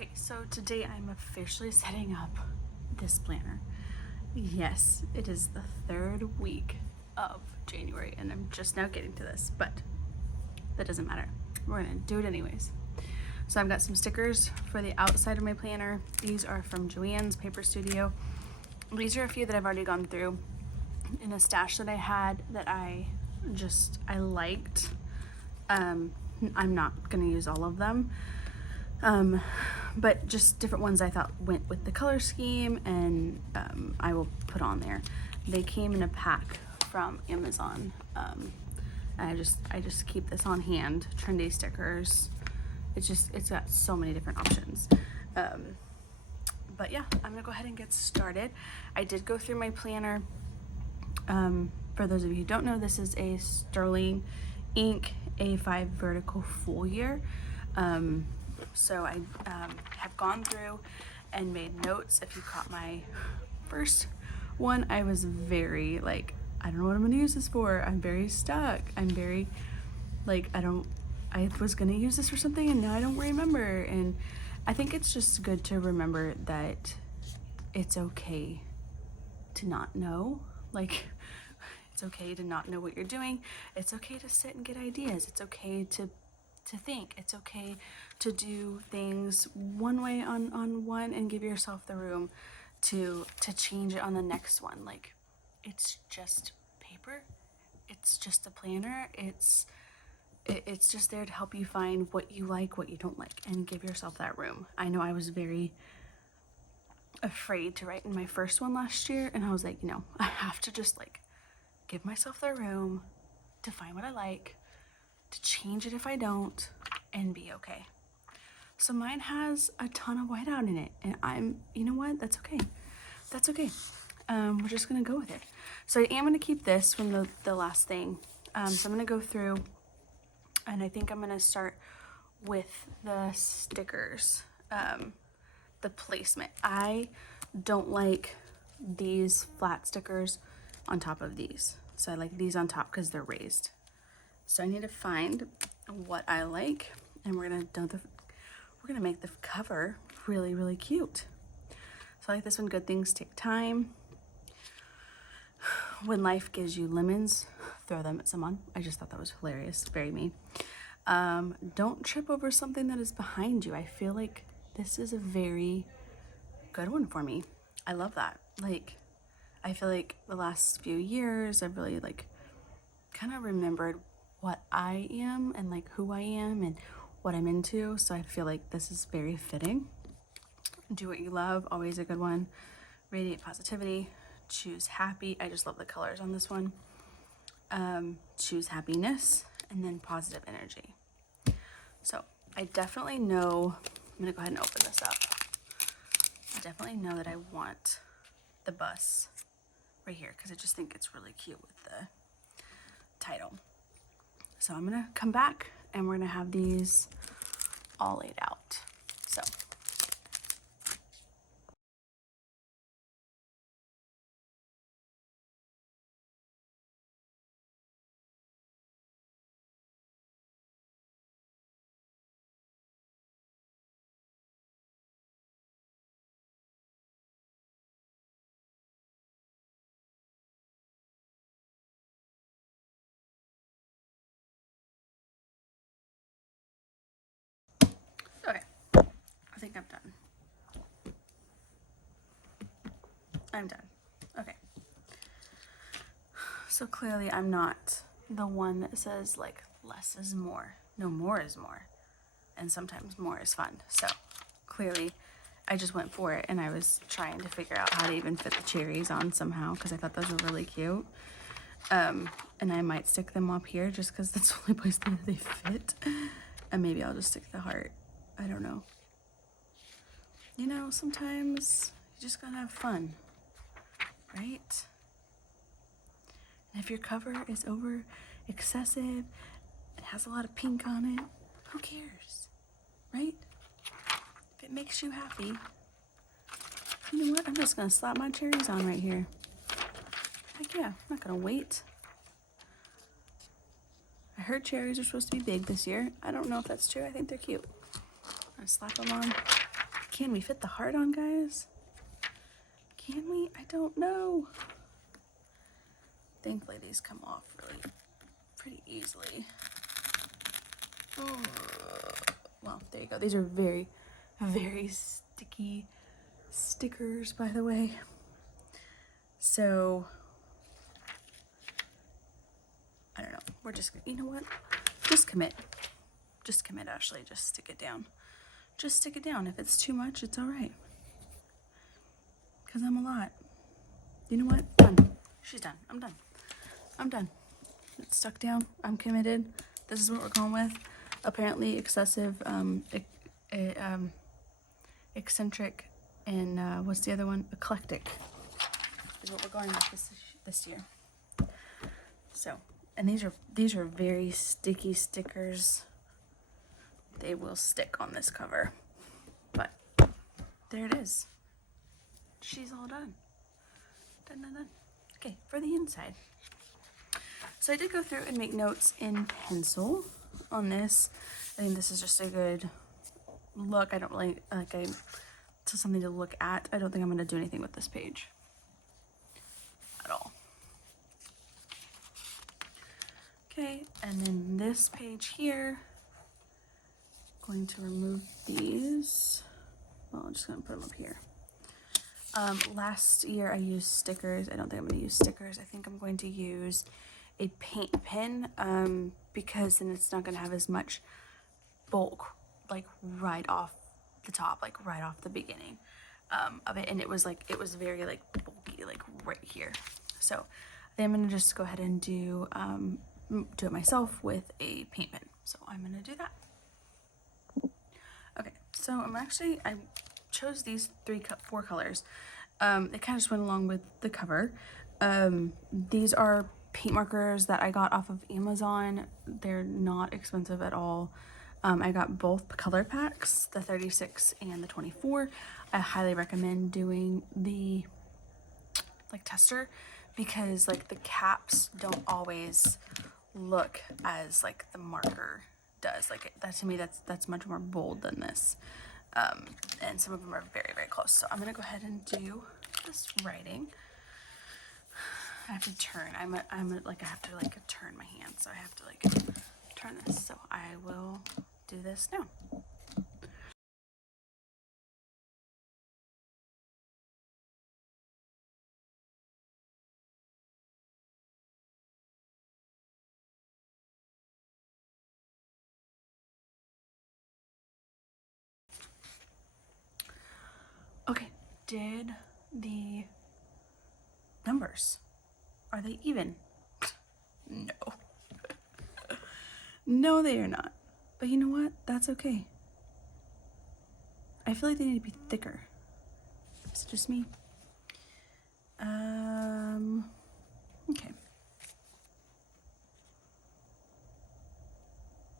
Okay, so today I'm officially setting up this planner. Yes, it is the third week of January and I'm just now getting to this, but that doesn't matter. We're gonna do it anyways. So I've got some stickers for the outside of my planner. These are from Joann's Paper Studio. These are a few that I've already gone through in a stash that I had that I liked. I'm not gonna use all of them. But just different ones I thought went with the color scheme, and I will put on there. They came in a pack from Amazon. I just keep this on hand. Trendy stickers. It's got so many different options. But yeah, I'm gonna go ahead and get started. I did go through my planner. For those of you who don't know, this is a Sterling ink A5 vertical full year. So I have gone through and made notes. If you caught my first one, I was very like, I don't know what I'm gonna use this for. I'm very stuck. I'm very like, I was gonna use this for something and now I don't remember. And I think it's just good to remember that it's okay to not know. Like, it's okay to not know what you're doing. It's okay to sit and get ideas. It's okay to think. It's okay to do things one way on one and give yourself the room to change it on the next one. Like, it's just paper. It's just a planner. It's just there to help you find what you like, what you don't like, and give yourself that room. I know I was very afraid to write in my first one last year, and I was like, I have to just like give myself the room to find what I like, to change it if I don't, and be okay. So mine has a ton of whiteout in it, and you know what? That's okay. That's okay. We're just gonna go with it. So I am gonna keep this from the last thing. So I'm gonna go through, and I think I'm gonna start with the stickers, the placement. I don't like these flat stickers on top of these. So I like these on top because they're raised. So I need to find what I like, and we're gonna make the cover really, really cute. So I like this one. Good things take time. When life gives you lemons, throw them at someone. I just thought that was hilarious. Very me. Don't trip over something that is behind you. I feel like this is a very good one for me. I love that. Like, I feel like the last few years I've really like kind of remembered what I am and like who I am and what I'm into. So I feel like this is very fitting. Do what you love, always a good one. Radiate positivity. Choose happy. I just love the colors on this one. Choose happiness, and then positive energy. So I definitely know, I'm gonna go ahead and open this up. I definitely know that I want the bus right here because I just think it's really cute with the title. So I'm gonna come back and we're gonna have these all laid out. So okay, I think I'm done. I'm done. Okay. So clearly I'm not the one that says like less is more. No, more is more. And sometimes more is fun. So clearly I just went for it, and I was trying to figure out how to even fit the cherries on somehow because I thought those were really cute. And I might stick them up here just because that's the only place that they fit. And maybe I'll just stick the heart. I don't know. Sometimes you just gotta have fun, right? And if your cover is over excessive, it has a lot of pink on it, who cares, right? If it makes you happy, you know what? I'm just gonna slap my cherries on right here. Heck yeah, I'm not gonna wait. I heard cherries are supposed to be big this year. I don't know if that's true. I think they're cute. I'm gonna slap them on. Can we fit the heart on, guys? Can we? I don't know. Thankfully, these come off really pretty easily. Well, there you go. These are very, very sticky stickers, by the way. So, I don't know. We're just, you know what? Just commit. Just commit, Ashley. Just stick it down. Just stick it down. If it's too much, it's all right. Because I'm a lot. You know what? Done. She's done. I'm done. I'm done. It's stuck down. I'm committed. This is what we're going with. Apparently excessive, eccentric, and what's the other one? Eclectic is what we're going with this year. So, and these are very sticky stickers. They will stick on this cover. But there it is. She's all done. Done, done, done. Okay, for the inside. So I did go through and make notes in pencil on this. I think this is just a good look. I don't really, it's something to look at. I don't think I'm going to do anything with this page at all. Okay, and then this page here, going to remove these. Well, I'm just going to put them up here. Last year I used stickers. I don't think I'm going to use stickers. I think I'm going to use a paint pen because then it's not going to have as much bulk like right off the top, like right off the beginning of it. And it was very like bulky, like right here. So I think I'm going to just go ahead and do it myself with a paint pen. So I'm going to do that. Okay, so I chose these four colors. They kind of just went along with the cover. These are paint markers that I got off of Amazon. They're not expensive at all. I got both color packs, the 36 and the 24. I highly recommend doing the tester because like the caps don't always look as like the marker does. Like that to me, that's much more bold than this. And some of them are very, very close. So I'm gonna go ahead and do this writing. I have to turn. I have to like turn my hand, so I have to like turn this. So I will do this now. Okay, did the numbers, are they even? No. No, they are not. But you know what? That's okay. I feel like they need to be thicker. Is it just me? Okay.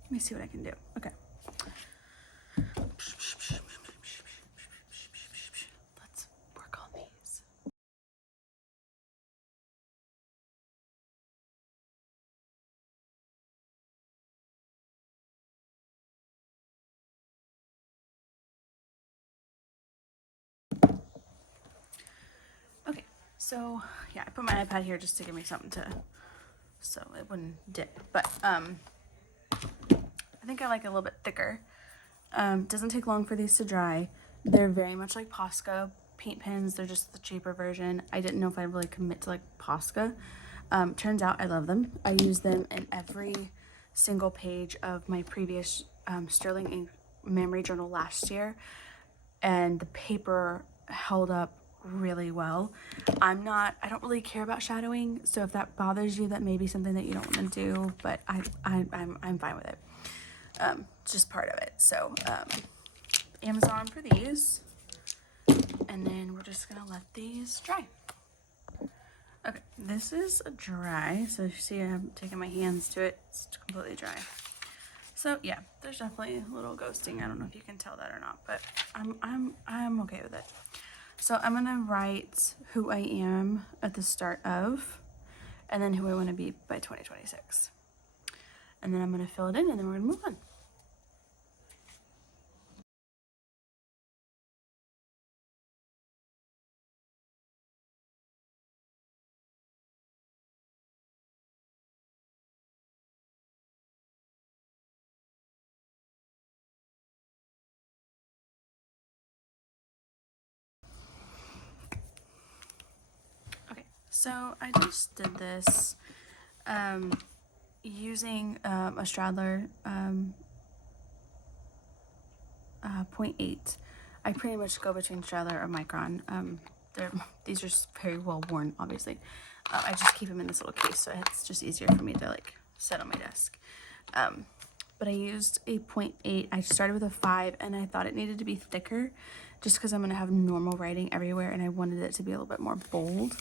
Let me see what I can do. Okay. Let's work on these. Okay, so yeah, I put my iPad here just to give me something to, so it wouldn't dip. But I think I like it a little bit thicker. Doesn't take long for these to dry. They're very much like Posca paint pens. They're just the cheaper version. I didn't know if I'd really commit to like Posca. Turns out I love them. I use them in every single page of my previous Sterling ink memory journal last year, and the paper held up really well. I don't really care about shadowing, so if that bothers you, that may be something that you don't want to do, but I'm fine with it. It's just part of it. So Amazon for these, and then we're just gonna let these dry. Okay, this is dry, so you see I'm taking my hands to it. It's completely dry. So yeah, there's definitely a little ghosting. I don't know if you can tell that or not, but I'm okay with it. So I'm gonna write who I am at the start of, and then who I want to be by 2026. And then I'm gonna fill it in, and then we're gonna move on. So I just did this using a Staedtler 0.8. I pretty much go between Staedtler or Micron. These are very well worn, obviously. I just keep them in this little case, so it's just easier for me to like set on my desk. But I used a 0.8. I started with a 5, and I thought it needed to be thicker just because I'm going to have normal writing everywhere, and I wanted it to be a little bit more bold.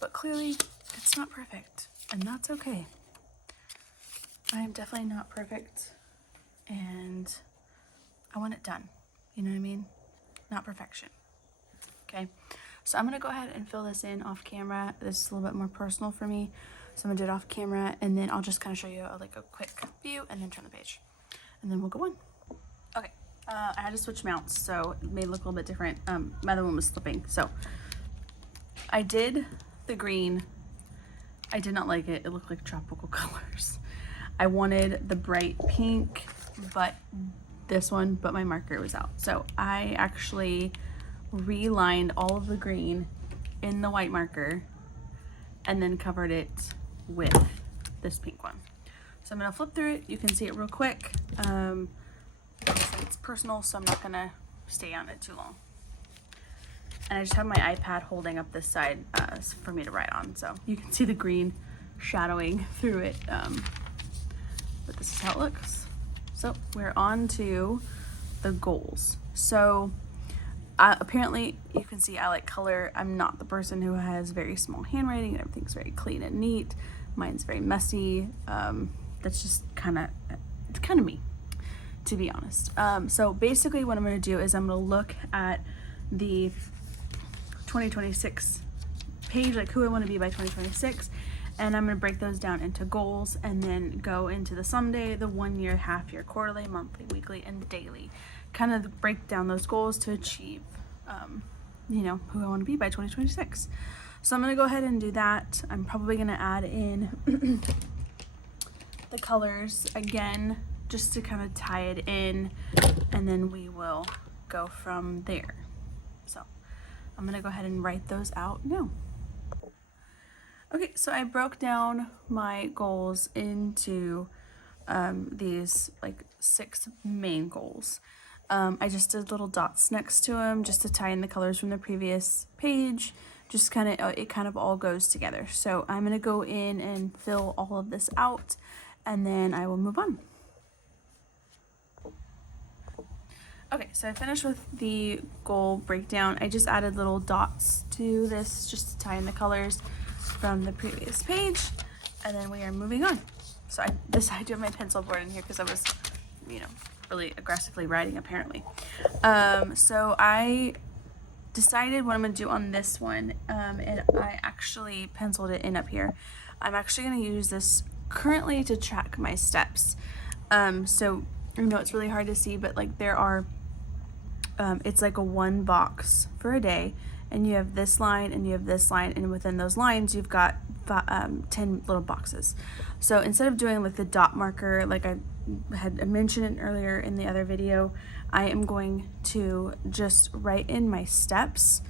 But clearly, it's not perfect, and that's okay. I am definitely not perfect, and I want it done. You know what I mean? Not perfection. Okay, so I'm going to go ahead and fill this in off camera. This is a little bit more personal for me. So I'm gonna do it off camera, and then I'll just kind of show you like a quick view and then turn the page, and then we'll go on. Okay, I had to switch mounts, so it made it look a little bit different. My other one was slipping, so I did the green. I did not like it. It looked like tropical colors. I wanted the bright pink, but my marker was out. So I actually relined all of the green in the white marker and then covered it with this pink one. So I'm gonna flip through it. You can see it real quick. It's personal, so I'm not gonna stay on it too long. And I just have my iPad holding up this side for me to write on, so you can see the green shadowing through it. But this is how it looks. So we're on to the goals. So apparently you can see I like color. I'm not the person who has very small handwriting. Everything's very clean and neat. Mine's very messy. That's just kind of me, to be honest. So basically what I'm going to do is I'm going to look at the 2026 page, like who I want to be by 2026, and I'm going to break those down into goals and then go into the someday, the 1 year, half year, quarterly, monthly, weekly, and daily. Kind of break down those goals to achieve, you know, who I want to be by 2026. So I'm going to go ahead and do that. I'm probably going to add in the colors again, just to kind of tie it in, and then we will go from there. So I'm going to go ahead and write those out now. Okay, so I broke down my goals into these like 6 main goals. I just did little dots next to them just to tie in the colors from the previous page. Just kind of, it kind of all goes together. So I'm going to go in and fill all of this out, and then I will move on. Okay, so I finished with the goal breakdown. I just added little dots to this just to tie in the colors from the previous page, and then we are moving on. So I decided to have my pencil board in here because I was, you know, really aggressively writing apparently. So I decided what I'm going to do on this one, and I actually penciled it in up here. I'm actually going to use this currently to track my steps. So I know it's really hard to see, but like there are, it's like a 1 box for a day, and you have this line and you have this line, and within those lines you've got 10 little boxes. So instead of doing like the dot marker like I had mentioned earlier in the other video, I am going to just write in my steps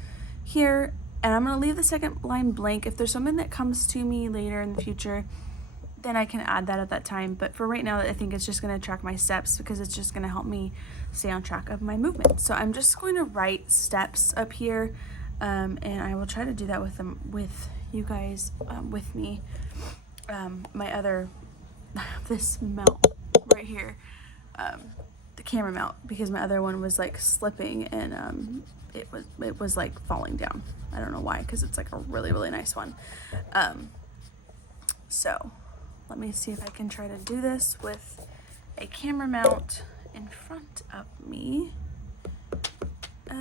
here, and I'm going to leave the second line blank. If there's something that comes to me later in the future, then I can add that at that time. But for right now, I think it's just going to track my steps because it's just going to help me stay on track of my movement. So I'm just going to write steps up here, and I will try to do that with you guys, with me. My other, this mount right here, the camera mount, because my other one was like slipping, and it was like falling down. I don't know why, because it's like a really nice one. So let me see if I can try to do this with a camera mount in front of me. I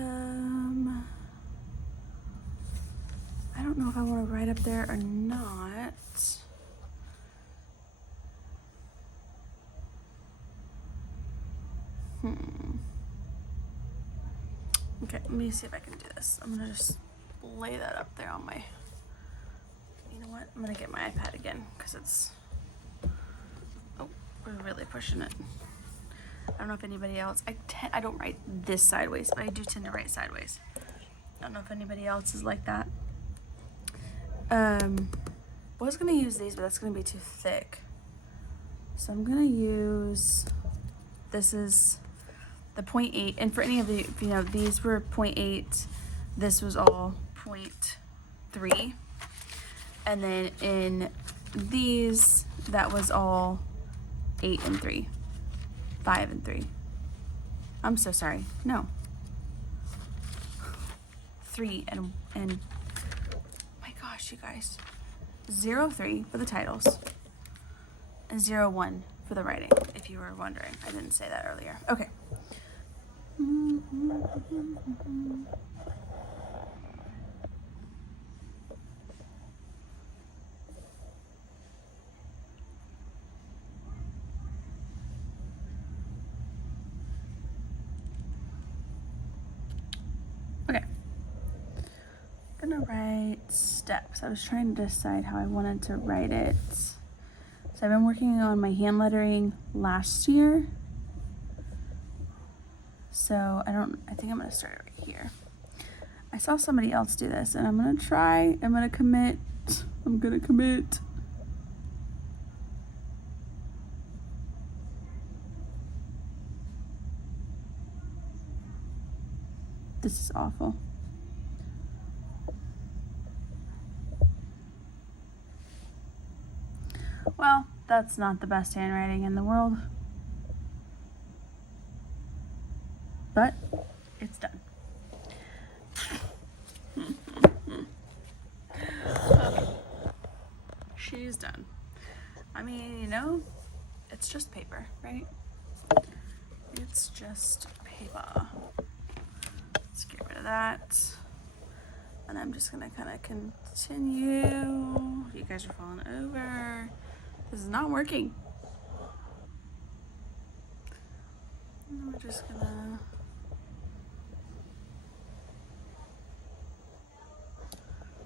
don't know if I want to write up there or not. Okay, let me see if I can do this. I'm gonna just lay that up there on my, you know what? I'm gonna get my iPad again because it's, oh, we're really pushing it. I don't know if anybody else, I don't write this sideways, but I do tend to write sideways. I don't know if anybody else is like that. Was gonna use these, but that's gonna be too thick. So I'm gonna use, this is the 0.8, and for any of the, you know, these were 0.8, this was all 0.3, and then in these, that was all 8 and 3, 5 and 3. I'm so sorry, no. 3 and my gosh, you guys. 0.3 for the titles and 0.1 for the writing, if you were wondering. I didn't say that earlier. Okay. Okay. I'm gonna write steps. I was trying to decide how I wanted to write it. So I've been working on my hand lettering last year. So I think I'm gonna start it right here. I saw somebody else do this and I'm gonna try, I'm gonna commit. This is awful. Well, that's not the best handwriting in the world, but it's done. Okay. She's done. I mean, you know, it's just paper, right? It's just paper. Let's get rid of that. And I'm just gonna kind of continue. You guys are falling over. This is not working. And we're just gonna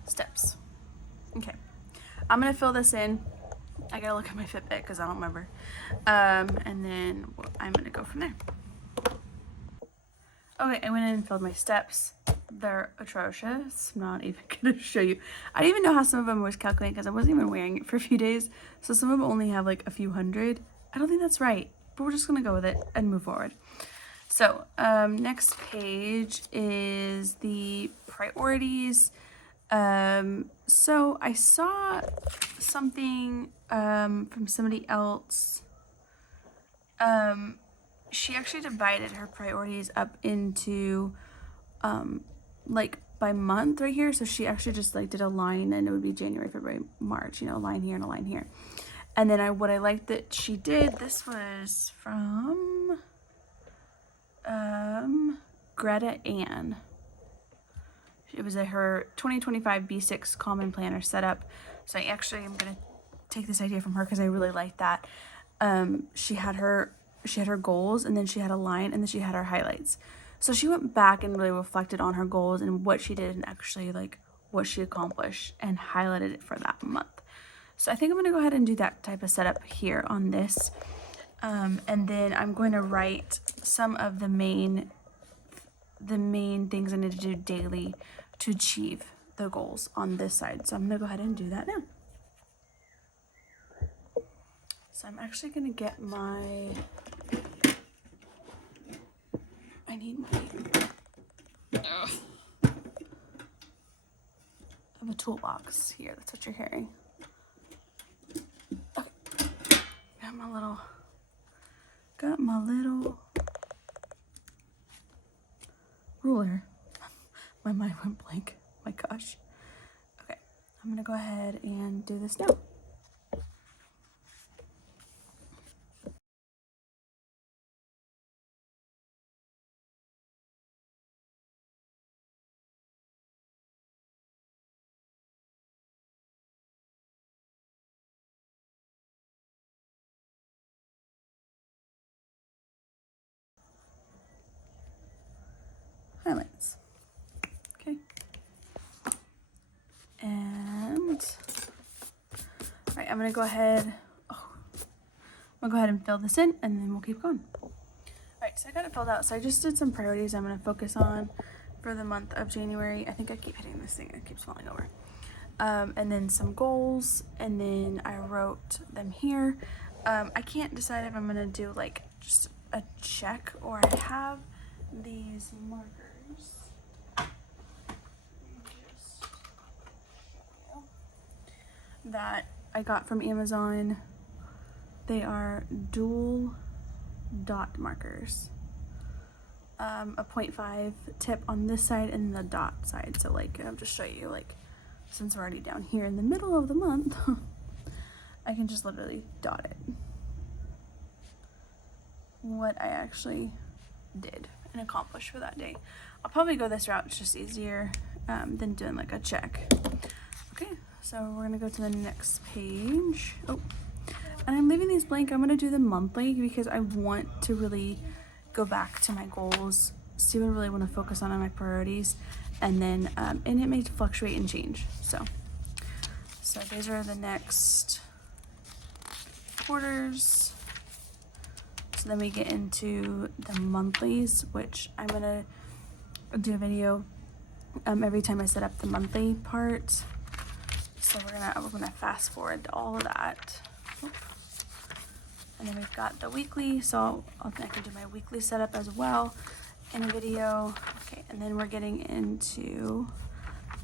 steps. Okay, I'm gonna fill this in. I gotta look at my Fitbit because I don't remember. And then I'm gonna go from there. Okay, I went in and filled my steps. They're atrocious. I'm not even gonna show you. I didn't even know how some of them was calculated because I wasn't even wearing it for a few days. So some of them only have like a few hundred. I don't think that's right, but we're just gonna go with it and move forward. So next page is the priorities. So I saw something from somebody else. She actually divided her priorities up into like by month right here. So she actually just like did a line, and it would be January, February, March, you know, a line here and a line here. And then what I liked that she did, this was from Greta Ann. It was her 2025 B6 Common Planner setup. So I actually am gonna take this idea from her because I really like that. She had her goals, and then she had a line, and then she had her highlights. So she went back and really reflected on her goals and what she did and actually like what she accomplished and highlighted it for that month. So I think I'm gonna go ahead and do that type of setup here on this. And then I'm going to write some of the main things I need to do daily to achieve the goals on this side. So I'm gonna go ahead and do that now. So I'm actually gonna get I have a toolbox here. That's what you're hearing. Okay. Got my little ruler. My mind went blank. My gosh. Okay. I'm gonna go ahead and do this now. Highlights. Okay. And all right, I'm gonna go ahead and fill this in, and then we'll keep going. All right, so I got it filled out. So I just did some priorities I'm gonna focus on for the month of January. I think I keep hitting this thing, it keeps falling over. and then some goals, and then I wrote them here. I can't decide if I'm gonna do like just a check, or I have these markers. That I got from Amazon. They are dual dot markers. A 0.5 tip on this side and the dot side. So like, I'll just show you, like, since we're already down here in the middle of the month, I can just literally dot it. What I actually did and accomplished for that day. I'll probably go this route, it's just easier than doing like a check. Okay, so we're gonna go to the next page. Oh, and I'm leaving these blank. I'm gonna do them monthly because I want to really go back to my goals, see what I really want to focus on my priorities, and then and it may fluctuate and change. So these are the next quarters. So then we get into the monthlies, which I'm gonna do a video every time I set up the monthly part. So we're gonna fast forward to all of that. And then we've got the weekly, so I can do my weekly setup as well in a video. Okay, and then we're getting into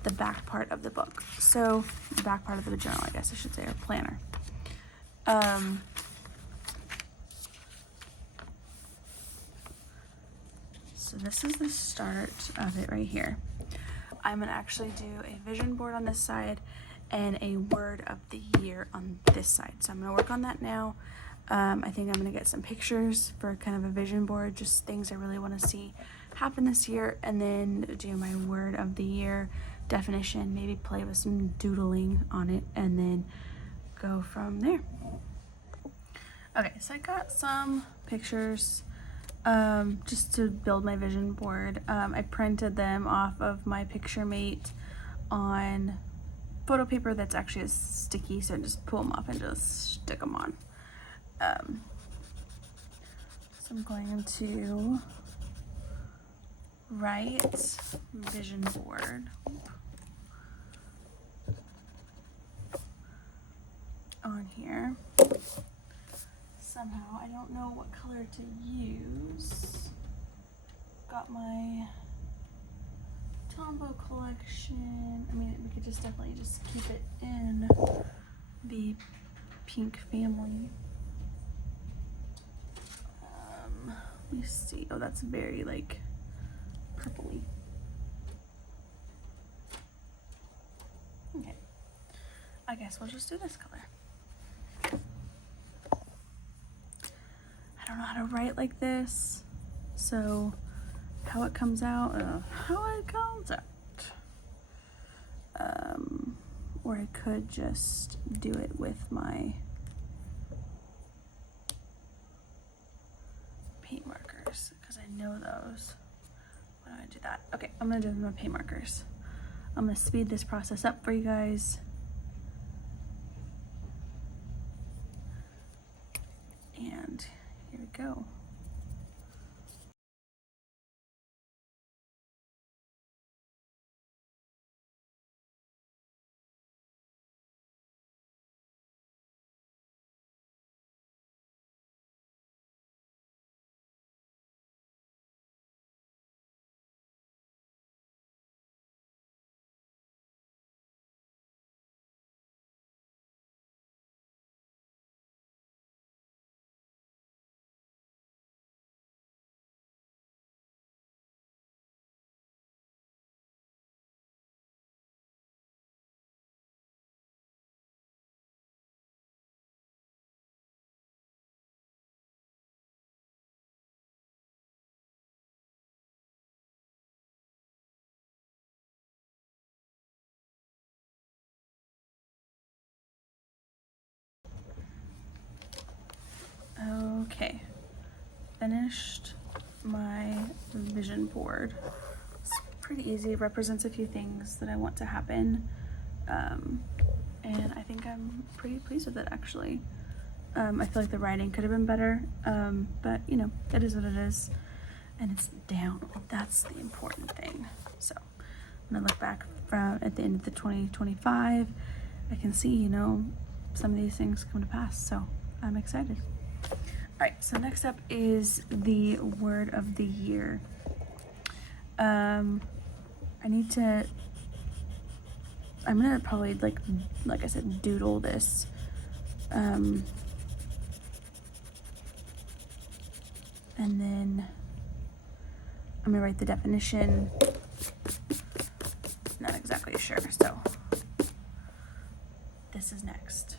the back part of the book. So the back part of the journal, I guess I should say, or planner. So this is the start of it right here. I'm gonna actually do a vision board on this side and a word of the year on this side. So I'm gonna work on that now. I think I'm gonna get some pictures for kind of a vision board, just things I really wanna see happen this year, and then do my word of the year definition, maybe play with some doodling on it, and then go from there. Okay, so I got some pictures just to build my vision board. I printed them off of my PictureMate on photo paper that's actually sticky, so I just pull them off and just stick them on. So I'm going to write vision board on here. Somehow, I don't know what color to use. Got my Tombow collection. I mean, we could just definitely just keep it in the pink family. Let me see. Oh, that's very like purpley. Okay. I guess we'll just do this color. I don't know how to write like this, so how it comes out, or I could just do it with my paint markers, because I know those. Why don't I do that? Okay, I'm gonna do my paint markers. I'm gonna speed this process up for you guys. And here we go. Okay, finished my vision board. It's pretty easy, it represents a few things that I want to happen. And I think I'm pretty pleased with it, actually. I feel like the writing could have been better, but you know, it is what it is. And it's down, that's the important thing. So when I look back from at the end of the 2025, I can see, you know, some of these things come to pass. So I'm excited. All right, so next up is the word of the year. I'm gonna probably like I said, doodle this. And then I'm gonna write the definition. Not exactly sure, so this is next.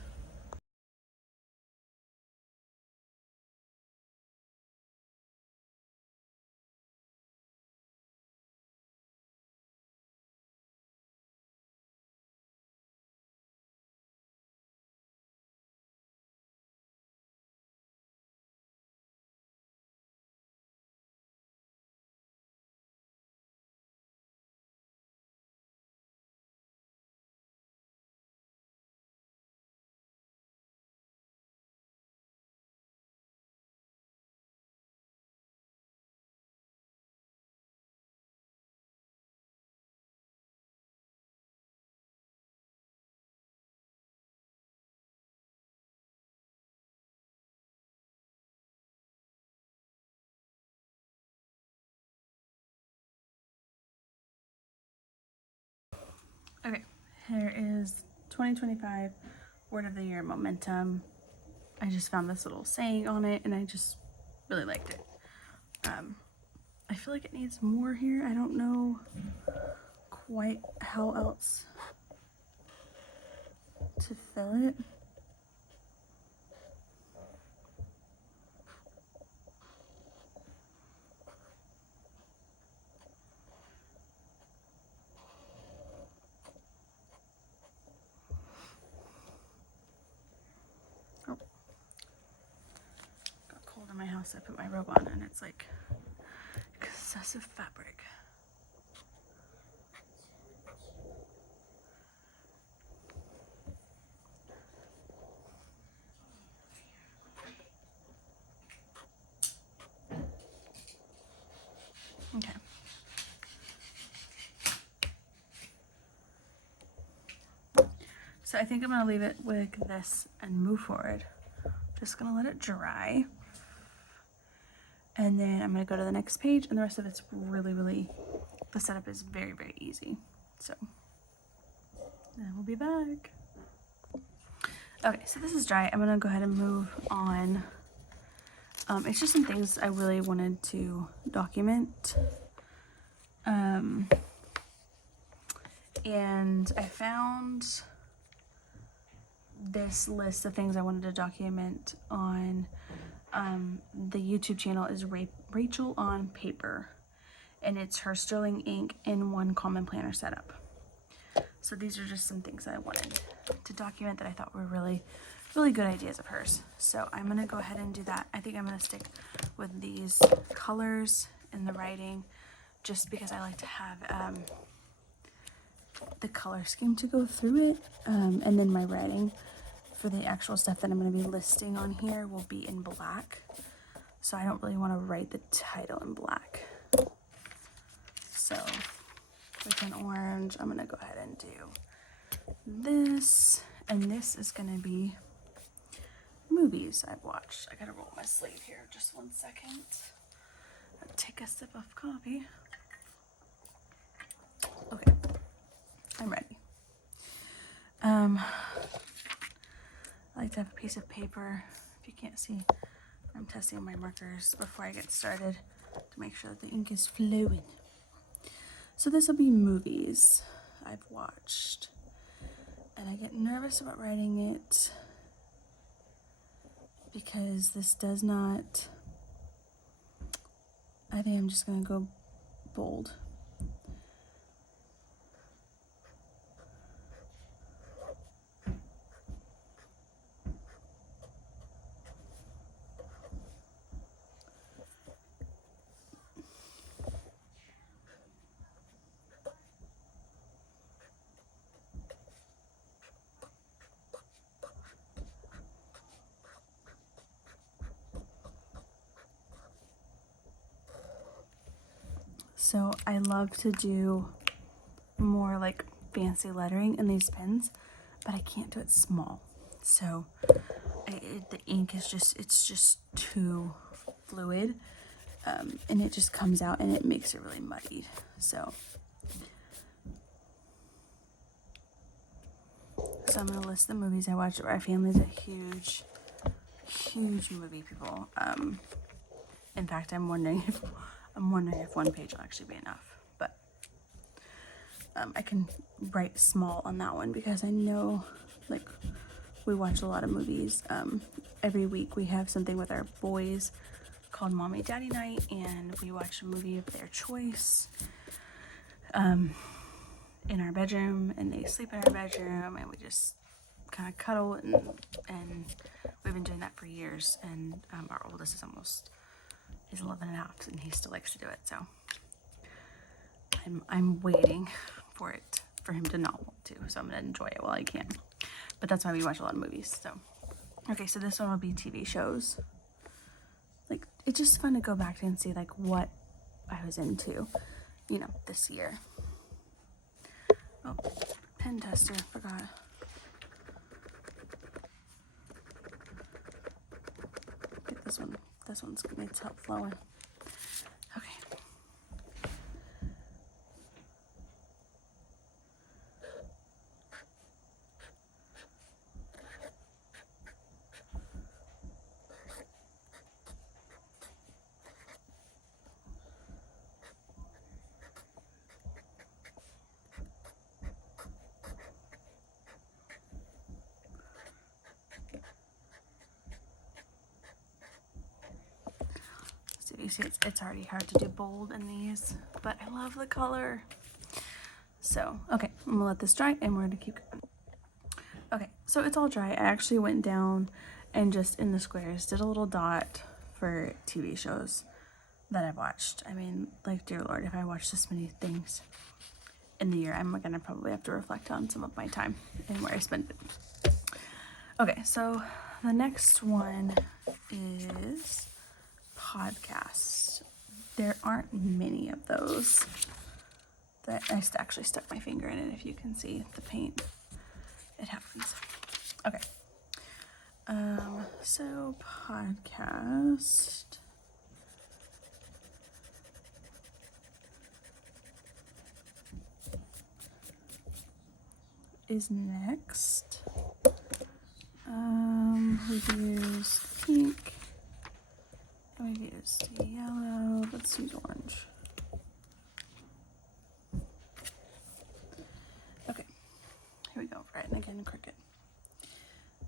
Okay, here is 2025 word of the year, momentum. I just found this little saying on it and I just really liked it. I feel like it needs more here. I don't know quite how else to fill it. Oh, got cold in my house. I put my robe on and it's like excessive fabric. Okay. So I think I'm gonna leave it like this and move forward. Just gonna let it dry. And then I'm gonna go to the next page and the rest of it's really, the setup is very, very easy. So then we'll be back. Okay, so this is dry. I'm gonna go ahead and move on. It's just some things I really wanted to document. And I found this list of things I wanted to document on the YouTube channel is Rachel on Paper, and it's her Sterling ink in one common planner setup. So these are just some things that I wanted to document that I thought were really good ideas of hers. So I'm gonna go ahead and do that. I think I'm gonna stick with these colors in the writing just because I like to have the color scheme to go through it, and then my writing for the actual stuff that I'm going to be listing on here will be in black, so I don't really want to write the title in black. So with an orange, I'm going to go ahead and do this, and this is going to be movies I've watched. I gotta roll my sleeve here, just 1 second. I'll take a sip of coffee. Okay, I'm ready. I like to have a piece of paper. If you can't see, I'm testing my markers before I get started to make sure that the ink is flowing. So this will be movies I've watched, and I get nervous about writing it because this does not, I think I'm just gonna go bold. So I love to do more like fancy lettering in these pens, but I can't do it small. So the ink is just, it's just too fluid, and it just comes out and it makes it really muddied. So I'm gonna list the movies I watched. Our family's a huge movie people. In fact, I'm wondering if one page will actually be enough. But I can write small on that one because I know, like, we watch a lot of movies. Every week we have something with our boys called Mommy Daddy Night, and we watch a movie of their choice in our bedroom, and they sleep in our bedroom, and we just kind of cuddle, and we've been doing that for years. And our oldest is he's 11 and a half, and he still likes to do it. So I'm waiting for him to not want to, so I'm gonna enjoy it while I can. But that's why we watch a lot of movies. So okay, so this one will be TV shows. Like, it's just fun to go back and see like what I was into, you know, this year. Oh, pen tester, forgot. Get this one. This one's needs help flowing. Okay. So you see, it's already hard to do bold in these, but I love the color. So, okay, I'm gonna let this dry and we're gonna keep going. Okay, so it's all dry. I actually went down and just in the squares did a little dot for TV shows that I've watched. I mean, like, dear Lord, if I watch this many things in the year, I'm gonna probably have to reflect on some of my time and where I spend it. Okay, so the next one is podcasts. There aren't many of those. That I actually stuck my finger in it. If you can see the paint, it happens. Okay. So podcast is next. We've used pink. We've used yellow. Let's use orange. Okay. Here we go. Right, and again, Cricut.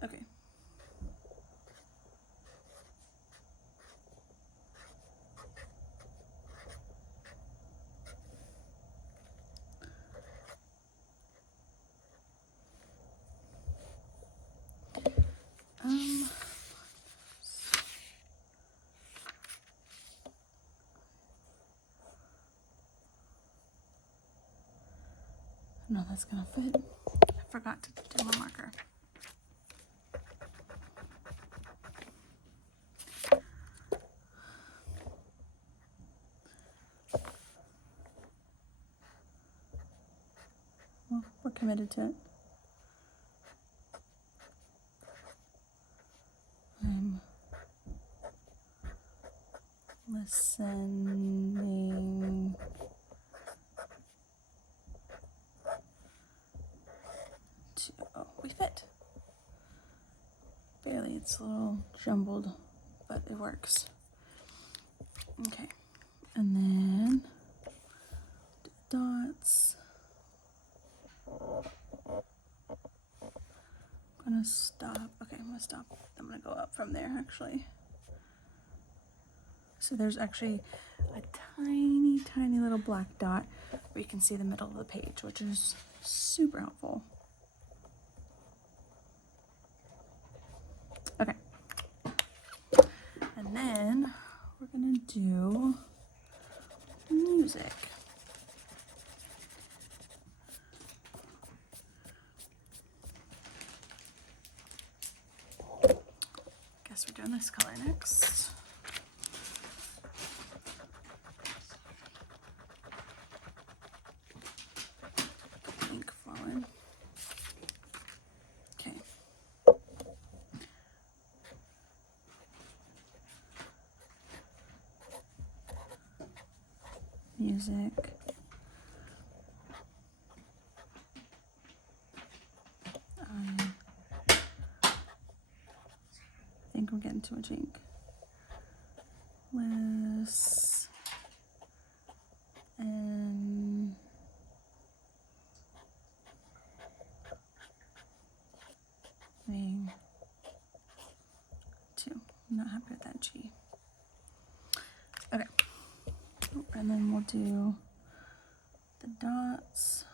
Okay. No, that's gonna fit. I forgot to do my marker. Well, we're committed to it. I'm listening to, oh, we fit. Barely, it's a little jumbled, but it works. Okay, and then dots. I'm gonna stop. Okay, I'm gonna stop. I'm gonna go up from there actually. So there's actually a tiny little black dot where you can see the middle of the page, which is super helpful. Okay. And then we're gonna do music. Guess we're doing this color next. music. I think I'm getting too much ink. Less and name 2. I'm not happy with that G. Okay, and then we'll do the dots.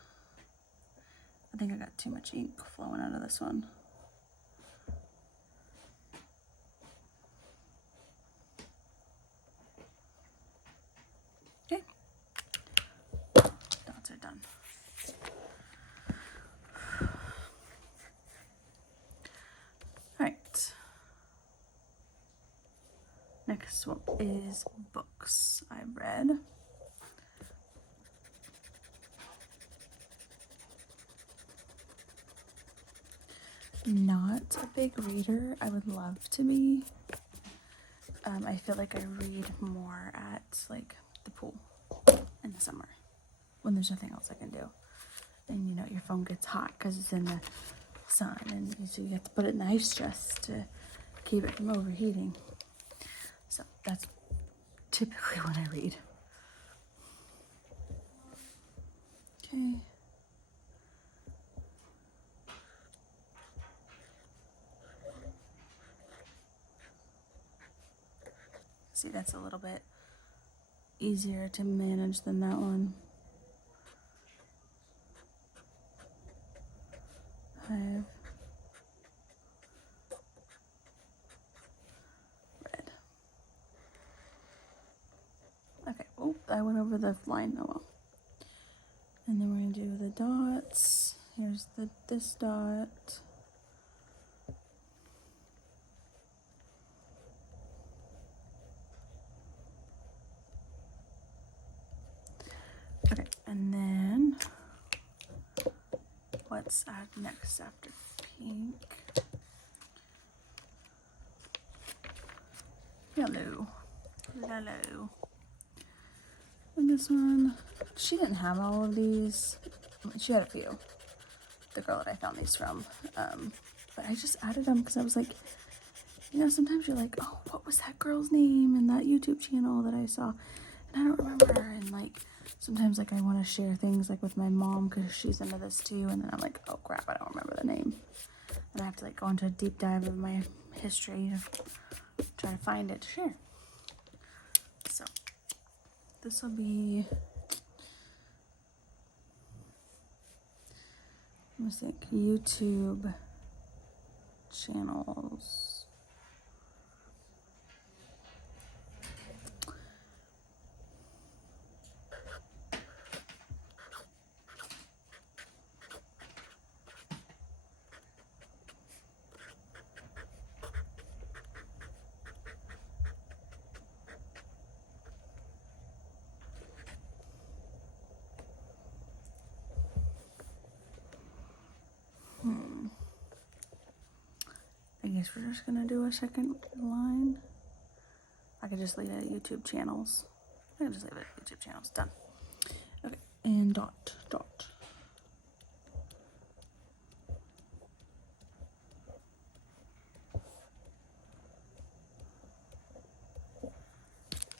I think I got too much ink flowing out of this one. Okay, dots are done. All right. Next one is books I've read. Not a big reader. I would love to be. I feel like I read more at like the pool in the summer when there's nothing else I can do. And you know, your phone gets hot because it's in the sun, and so you have to put it in the ice chest to keep it from overheating. So that's typically when I read. Okay. See, that's a little bit easier to manage than that one. 5. Red. Okay, oh, I went over the line, oh well. And then we're gonna do the dots. Here's this dot. Okay, and then what's next after pink? Yellow. Yellow. And this one, she didn't have all of these. She had a few. The girl that I found these from. But I just added them because I was like, you know, sometimes you're like, oh, what was that girl's name in that YouTube channel that I saw? And I don't remember. And like, sometimes like I want to share things like with my mom because she's into this too. And then I'm like, oh crap, I don't remember the name. And I have to like go into a deep dive of my history to try to find it to share. So this will be, let me think, YouTube channels. I guess we're just gonna do a second line. I could just leave it at YouTube channels. I can just leave it at YouTube channels. Done. Okay, and dot.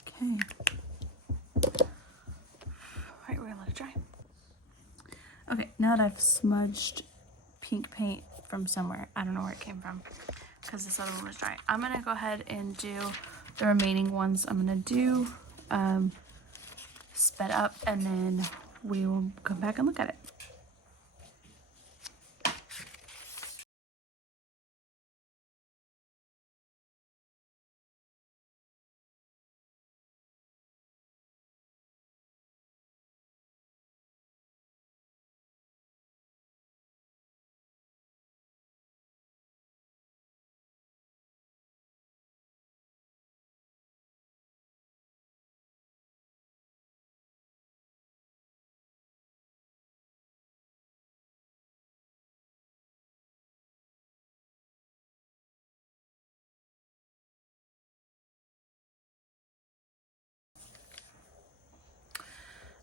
Okay. Alright, we're gonna let it dry. Okay, now that I've smudged pink paint from somewhere, I don't know where it came from because this other one was dry, I'm gonna go ahead and do the remaining ones. I'm gonna do sped up, and then we will come back and look at it.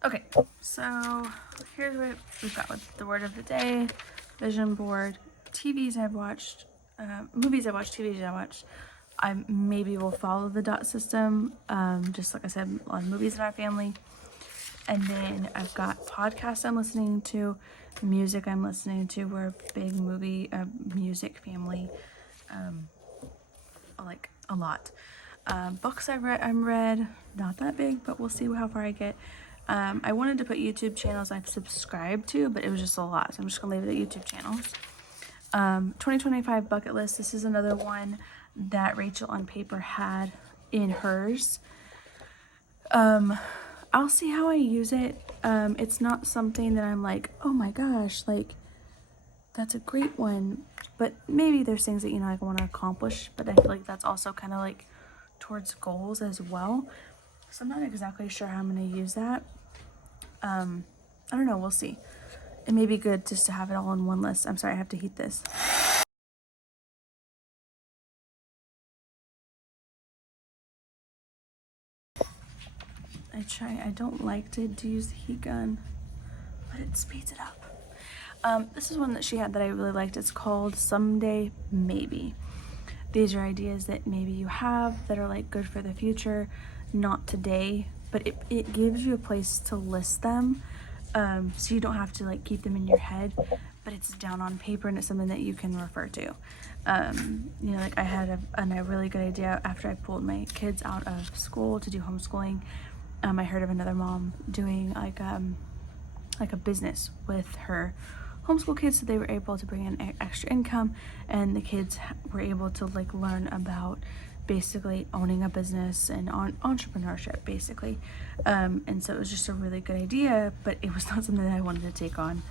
Okay, so here's what we've got with the word of the day, vision board, TVs I've watched, movies I watched, TVs I watched. I maybe will follow the dot system, just like I said, a lot of movies in our family. And then I've got podcasts I'm listening to, music I'm listening to. We're a big music family, like a lot. Books I'm read, not that big, but we'll see how far I get. I wanted to put YouTube channels I've subscribed to, but it was just a lot, so I'm just gonna leave it at YouTube channels. 2025 bucket list. This is another one that Rachel on paper had in hers. I'll see how I use it. It's not something that I'm like, oh my gosh, like that's a great one, but maybe there's things that, you know, I want to accomplish, but I feel like that's also kind of like towards goals as well. So I'm not exactly sure how I'm going to use that. I don't know, we'll see. It may be good just to have it all in one list. I'm sorry, I have to heat this. I don't like to use the heat gun, but it speeds it up. This is one that she had that I really liked. It's called Someday Maybe. These are ideas that maybe you have that are like good for the future, not today, but it gives you a place to list them. So you don't have to like keep them in your head, but it's down on paper and it's something that you can refer to. You know, like I had a really good idea after I pulled my kids out of school to do homeschooling. I heard of another mom doing like a business with her homeschool kids, so they were able to bring in extra income, and the kids were able to like learn about basically owning a business and entrepreneurship basically. And so it was just a really good idea, but it was not something that I wanted to take on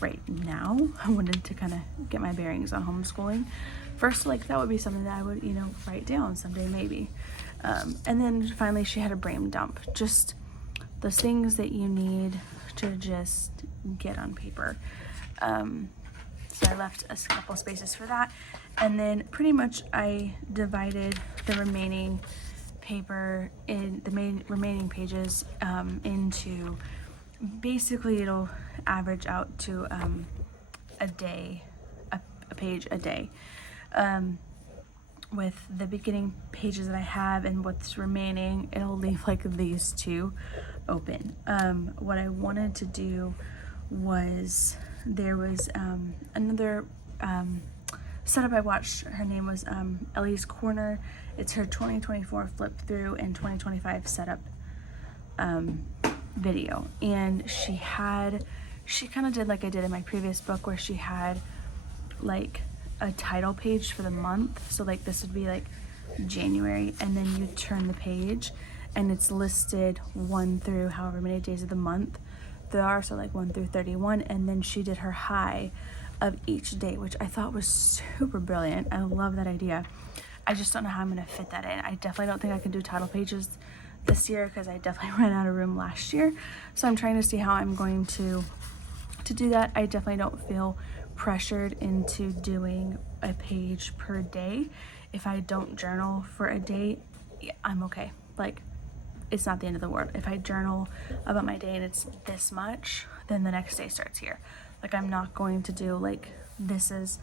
right now. I wanted to kind of get my bearings on homeschooling first. Like that would be something that I would, you know, write down someday maybe. And then finally she had a brain dump, just those things that you need to just get on paper. So I left a couple spaces for that, and then pretty much I divided the remaining paper in the remaining pages into basically it'll average out to a day, a page a day. With the beginning pages that I have and what's remaining, it'll leave like these two open. What I wanted to do was there was another setup I watched. Her name was Ellie's Corner. It's her 2024 flip through and 2025 setup video, and she kind of did like I did in my previous book, where she had like a title page for the month. So like this would be like January, and then you turn the page and it's listed 1 through however many days of the month there are, so like 1 through 31, and then she did her high of each day, which I thought was super brilliant. I love that idea. I just don't know how I'm gonna fit that in. I definitely don't think I can do title pages this year because I definitely ran out of room last year, so I'm trying to see how I'm going to do that. I definitely don't feel pressured into doing a page per day. If I don't journal for a day, yeah, I'm okay. Like, it's not the end of the world. If I journal about my day and it's this much, then the next day starts here. Like, I'm not going to do like this is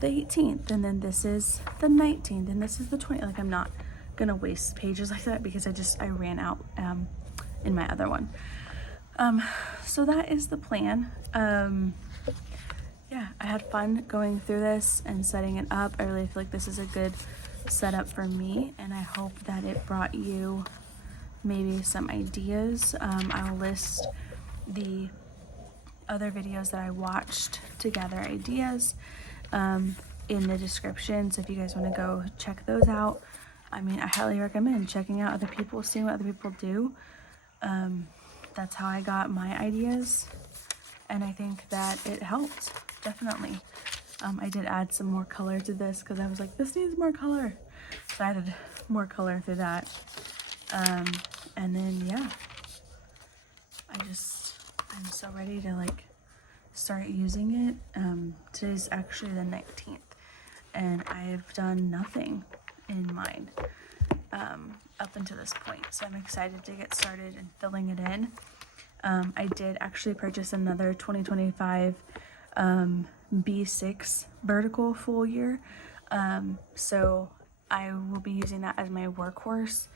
the 18th and then this is the 19th and this is the 20th. Like, I'm not gonna waste pages like that because I ran out in my other one. So that is the plan. Yeah, I had fun going through this and setting it up. I really feel like this is a good setup for me, and I hope that it brought you maybe some ideas. I'll list the other videos that I watched to gather ideas in the description, so if you guys want to go check those out, I mean, I highly recommend checking out other people, seeing what other people do. That's how I got my ideas, and I think that it helped, definitely. I did add some more color to this because I was like, this needs more color, so I added more color through that. And then yeah, I'm so ready to like start using it. Today's actually the 19th, and I've done nothing in mine up until this point, so I'm excited to get started and filling it in. I did actually purchase another 2025 B6 vertical full year. So I will be using that as my workhorse.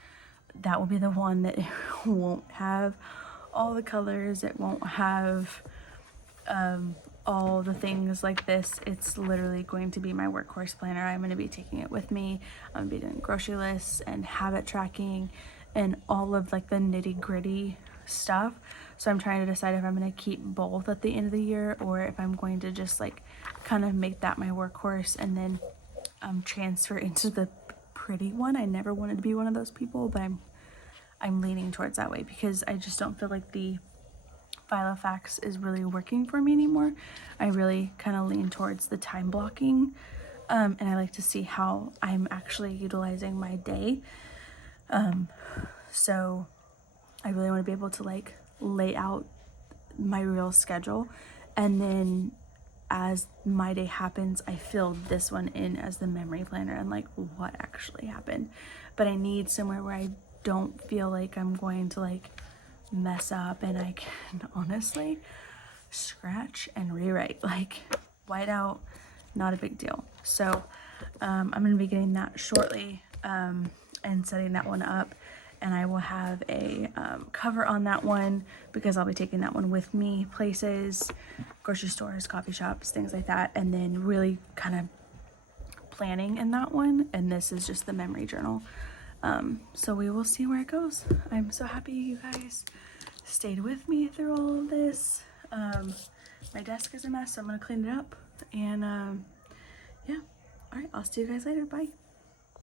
That will be the one that won't have all the colors. It won't have all the things like this. It's literally going to be my workhorse planner. I'm going to be taking it with me. I'm going to be doing grocery lists and habit tracking and all of like the nitty gritty stuff. So I'm trying to decide if I'm going to keep both at the end of the year, or if I'm going to just like kind of make that my workhorse and then transfer into the pretty one. I never wanted to be one of those people, but I'm leaning towards that way because I just don't feel like the Filofax is really working for me anymore. I really kind of lean towards the time blocking, and I like to see how I'm actually utilizing my day. So I really want to be able to like lay out my real schedule, and then as my day happens, I fill this one in as the memory planner and like what actually happened. But I need somewhere where I don't feel like I'm going to like mess up, and I can honestly scratch and rewrite, like white out, not a big deal. So I'm going to be getting that shortly and setting that one up, and I will have a cover on that one because I'll be taking that one with me places, grocery stores, coffee shops, things like that, and then really kind of planning in that one. And this is just the memory journal. So we will see where it goes. I'm so happy you guys stayed with me through all of this. My desk is a mess, so I'm gonna clean it up, and yeah, all right, I'll see you guys later. Bye.